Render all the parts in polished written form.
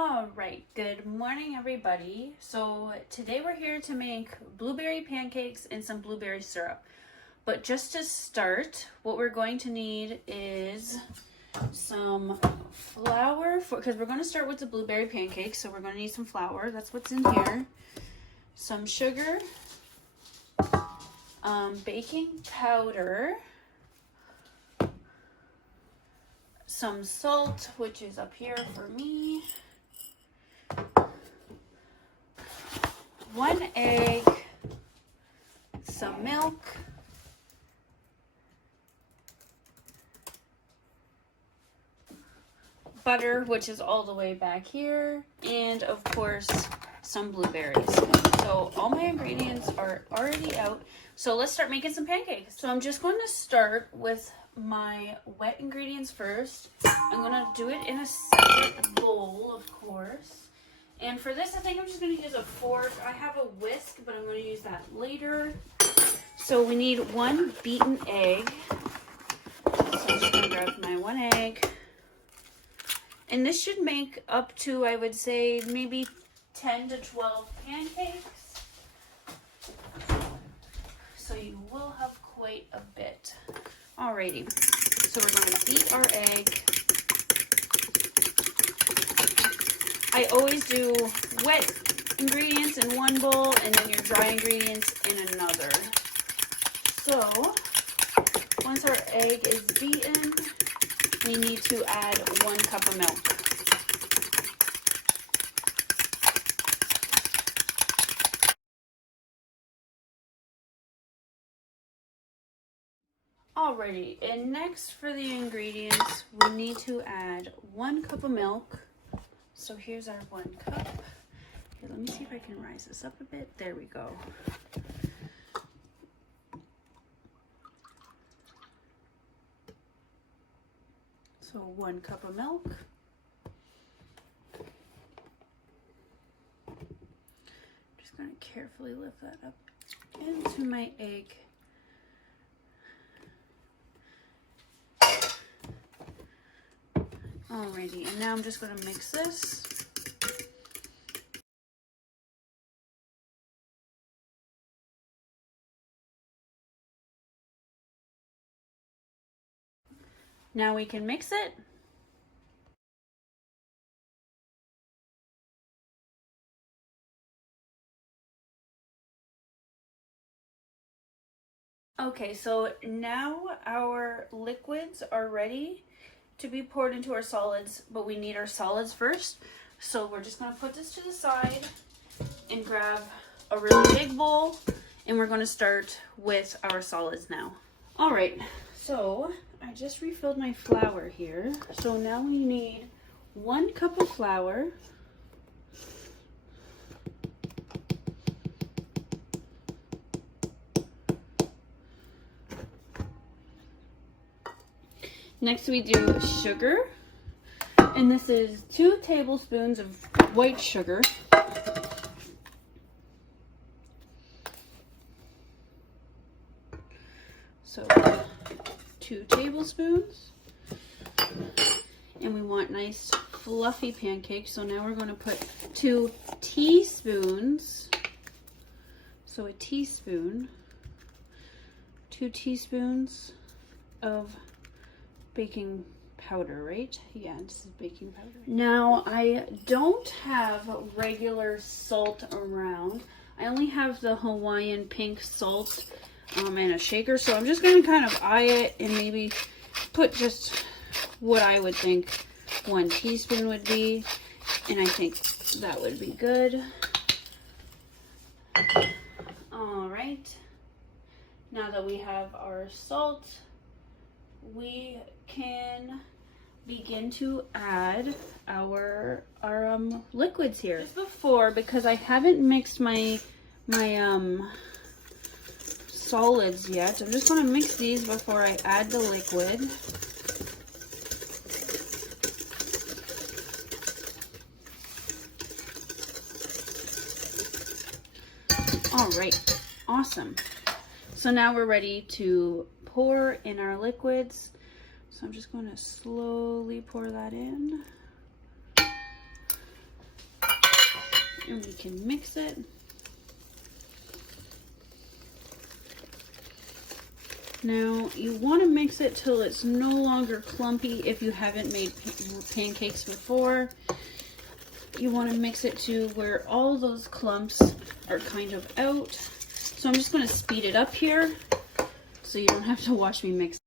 All right, good morning everybody. So today we're here to make blueberry pancakes and some blueberry syrup. But just to start, what we're going to need is some flour, because we're going to start with the blueberry pancakes, so we're going to need some flour. That's what's in here. Some sugar, baking powder, some salt, which is up here for me, 1 egg, some milk, butter, which is all the way back here, and of course some blueberries. So all my ingredients are already out. So let's start making some pancakes. So I'm just going to start with my wet ingredients first. I'm going to do it in a separate bowl, of course. And for this, I think I'm just going to use a fork. I have a whisk, but I'm going to use that later. So we need 1 beaten egg. So I'm just going to grab my 1 egg. And this should make up to, I would say, maybe 10 to 12 pancakes. So you will have quite a bit. Alrighty, so we're going to beat our egg. I always do wet ingredients in one bowl and then your dry ingredients in another. So once our egg is beaten, we need to add 1 cup of milk. Alrighty, and next for the ingredients, we need to add 1 cup of milk. So here's our 1 cup. Here, let me see if I can rise this up a bit. There we go. So 1 cup of milk. Just going to carefully lift that up into my egg. Alrighty, and now I'm just going to mix this. Now we can mix it. Okay, so now our liquids are ready to be poured into our solids, but we need our solids first. So we're just going to put this to the side and grab a really big bowl, and we're going to start with our solids now. All right, so I just refilled my flour here. So now we need 1 cup of flour, next we do sugar, and this is 2 tablespoons of white sugar. So 2 tablespoons. And we want nice fluffy pancakes, so now we're going to put 2 teaspoons. So a teaspoon, 2 teaspoons of baking powder, right? Yeah, this is baking powder. Now, I don't have regular salt around. I only have the Hawaiian pink salt in a shaker, so I'm just going to kind of eye it and maybe put just what I would think 1 teaspoon would be, and I think that would be good. All right, now that we have our salt, we can begin to add our liquids here. Just before, because I haven't mixed my solids yet, I'm just going to mix these before I add the liquid. All right, awesome. So now we're ready to pour in our liquids. So I'm just going to slowly pour that in. And we can mix it. Now, you want to mix it till it's no longer clumpy if you haven't made pancakes before. You want to mix it to where all those clumps are kind of out. So I'm just going to speed it up here so you don't have to watch me mix.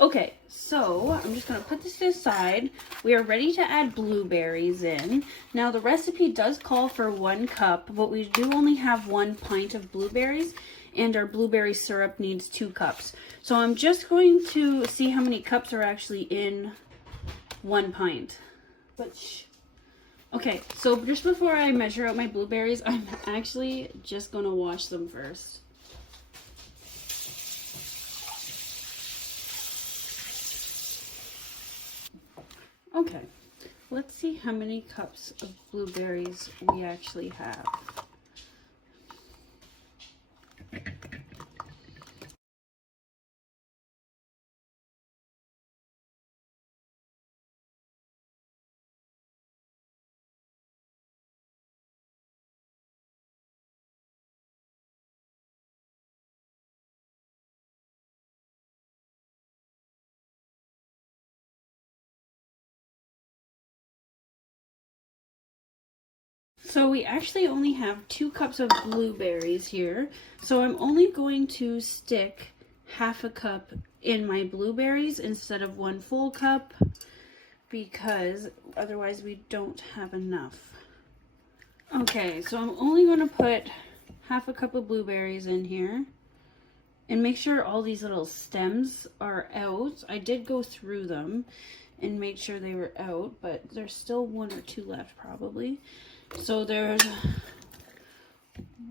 Okay, so I'm just going to put this aside. We are ready to add blueberries in. Now the recipe does call for 1 cup, but we do only have 1 pint of blueberries, and our blueberry syrup needs 2 cups. So I'm just going to see how many cups are actually in 1 pint. Okay, so just before I measure out my blueberries, I'm actually just going to wash them first. Okay, let's see how many cups of blueberries we actually have. So we actually only have 2 cups of blueberries here. So I'm only going to stick half a cup in my blueberries instead of 1 full cup, because otherwise we don't have enough. Okay, so I'm only going to put half a cup of blueberries in here. And make sure all these little stems are out. I did go through them and make sure they were out, but there's still 1 or 2 left probably. So there's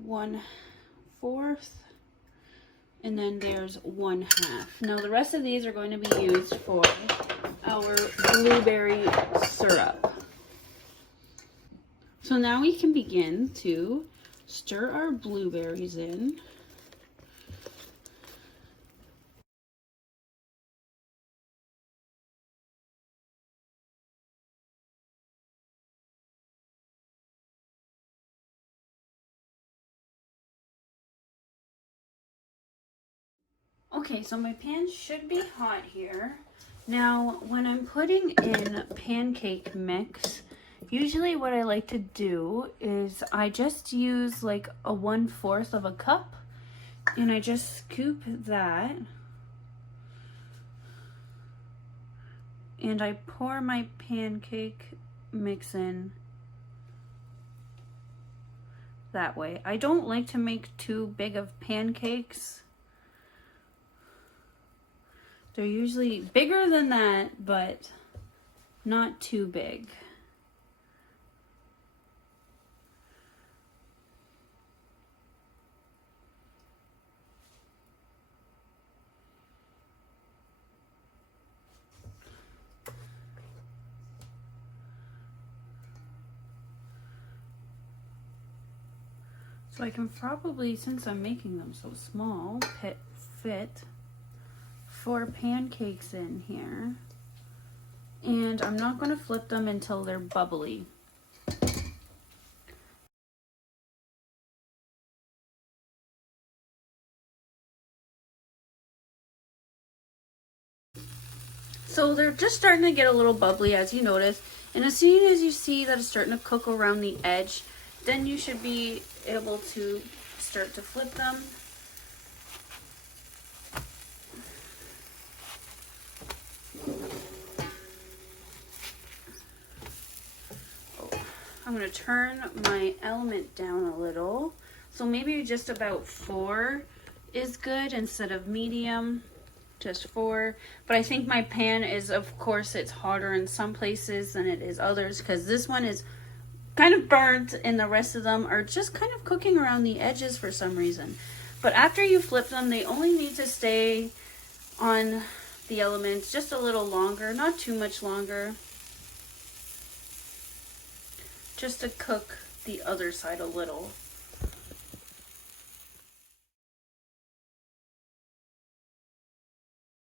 1/4, and then there's 1/2. Now the rest of these are going to be used for our blueberry syrup. So now we can begin to stir our blueberries in. Okay, so my pan should be hot here. Now, when I'm putting in pancake mix, usually what I like to do is I just use like a 1/4 of a cup, and I just scoop that, and I pour my pancake mix in that way. I don't like to make too big of pancakes. They're usually bigger than that, but not too big. So I can probably, since I'm making them so small, fit 4 pancakes in here, and I'm not going to flip them until they're bubbly. So they're just starting to get a little bubbly, as you notice, and as soon as you see that it's starting to cook around the edge, then you should be able to start to flip them. I'm going to turn my element down a little. So maybe just about 4 is good instead of medium, just 4. But I think my pan is, of course, it's hotter in some places than it is others, because this one is kind of burnt and the rest of them are just kind of cooking around the edges for some reason. But after you flip them, they only need to stay on the elements just a little longer, not too much longer, just to cook the other side a little.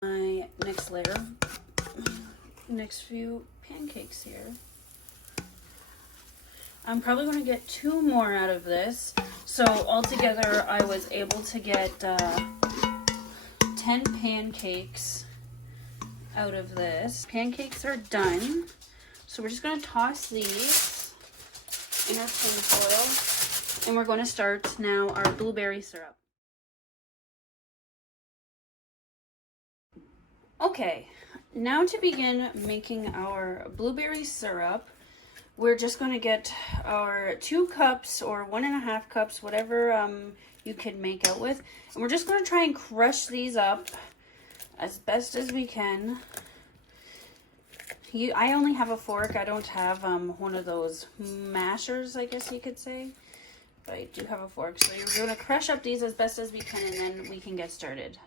My next layer, next few pancakes here. I'm probably going to get 2 more out of this. So altogether, I was able to get 10 pancakes out of this. Pancakes are done. So we're just going to toss these in our tin foil. And we're going to start now our blueberry syrup. Okay, now to begin making our blueberry syrup, we're just going to get our 2 cups or 1.5 cups, whatever you can make out with. And we're just going to try and crush these up as best as we can. I only have a fork. I don't have one of those mashers, I guess you could say. But I do have a fork. So you're going to crush up these as best as we can, and then we can get started.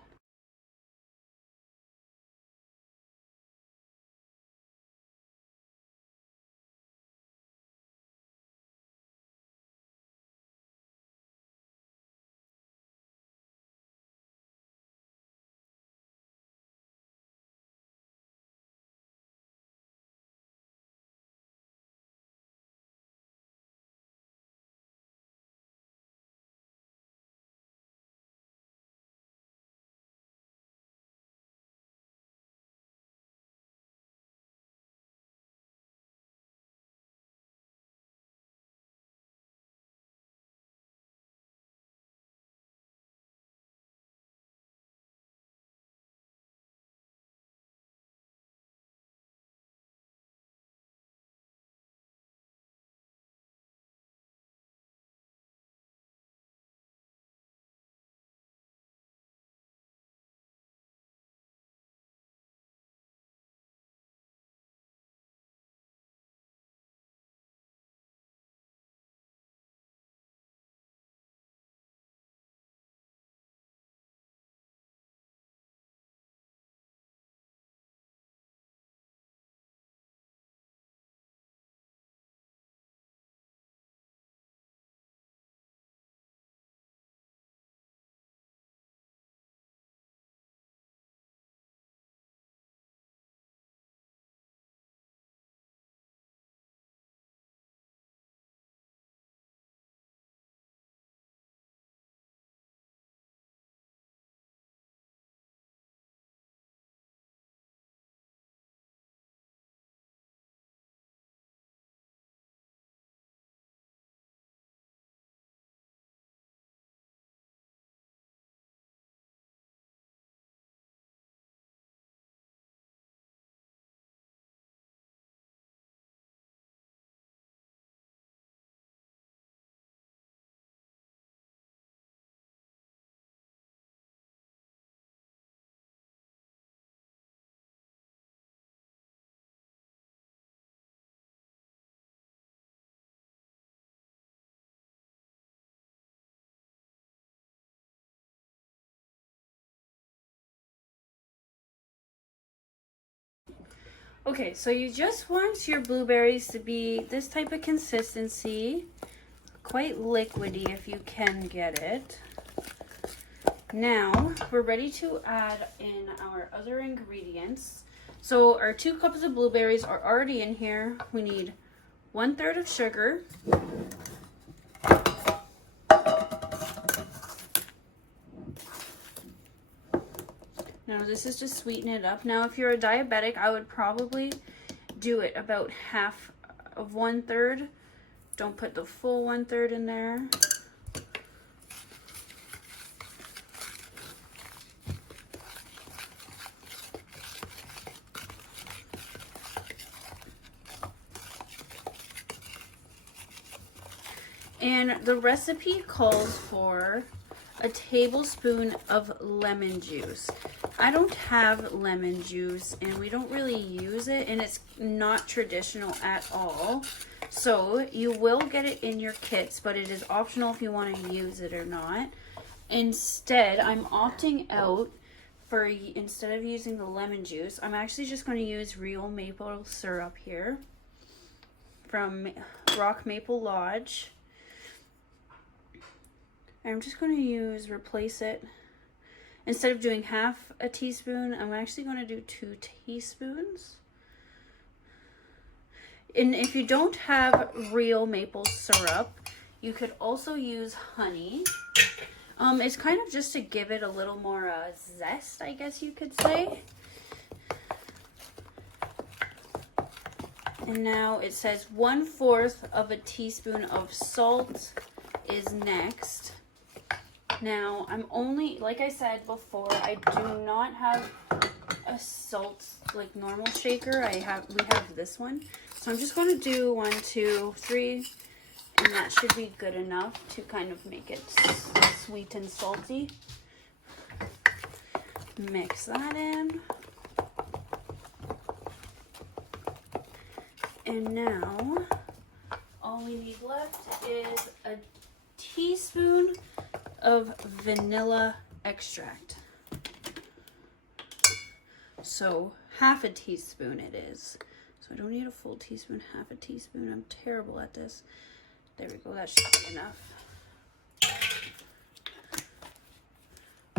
Okay, so you just want your blueberries to be this type of consistency, quite liquidy if you can get it. Now, we're ready to add in our other ingredients. So our 2 cups of blueberries are already in here. We need 1/3 of sugar. Now this is to sweeten it up. Now if you're a diabetic, I would probably do it about half of 1/3. Don't put the full 1/3 in there. And the recipe calls for a tablespoon of lemon juice. I don't have lemon juice and we don't really use it, and it's not traditional at all. So you will get it in your kits, but it is optional if you want to use it or not. Instead, I'm opting out for, instead of using the lemon juice, I'm actually just going to use real maple syrup here from Rock Maple Lodge. I'm just going to replace it. Instead of doing half a teaspoon, I'm actually going to do 2 teaspoons. And if you don't have real maple syrup, you could also use honey. It's kind of just to give it a little more zest, I guess you could say. And now it says 1/4 of a teaspoon of salt is next. Now, I'm only, like I said before, I do not have a salt, like normal shaker. We have this one. So I'm just going to do 1, 2, 3, and that should be good enough to kind of make it sweet and salty. Mix that in. And now, all we need left is a teaspoon of vanilla extract. So half a teaspoon it is. So I don't need a full teaspoon, half a teaspoon. I'm terrible at this. There we go, that should be enough.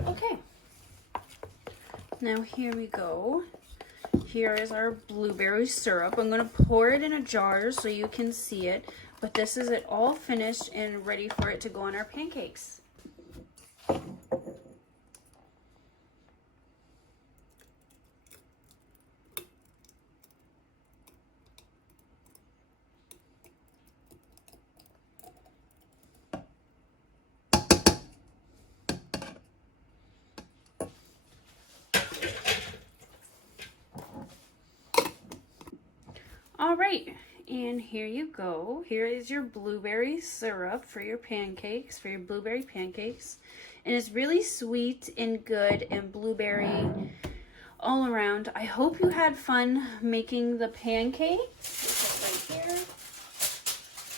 Okay. Now here we go. Here is our blueberry syrup. I'm going to pour it in a jar so you can see it. But this is it all finished and ready for it to go on our pancakes. All right, and here you go. Here is your blueberry syrup for your pancakes, for your blueberry pancakes. And it's really sweet and good and blueberry all around. I hope you had fun making the pancakes. Right here.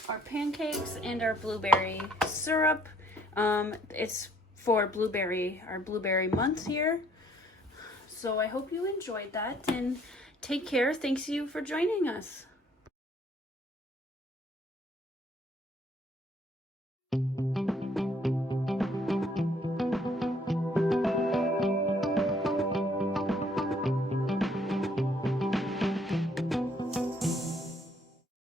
Our pancakes and our blueberry syrup. It's for our blueberry month here. So I hope you enjoyed that, and take care. Thanks you for joining us.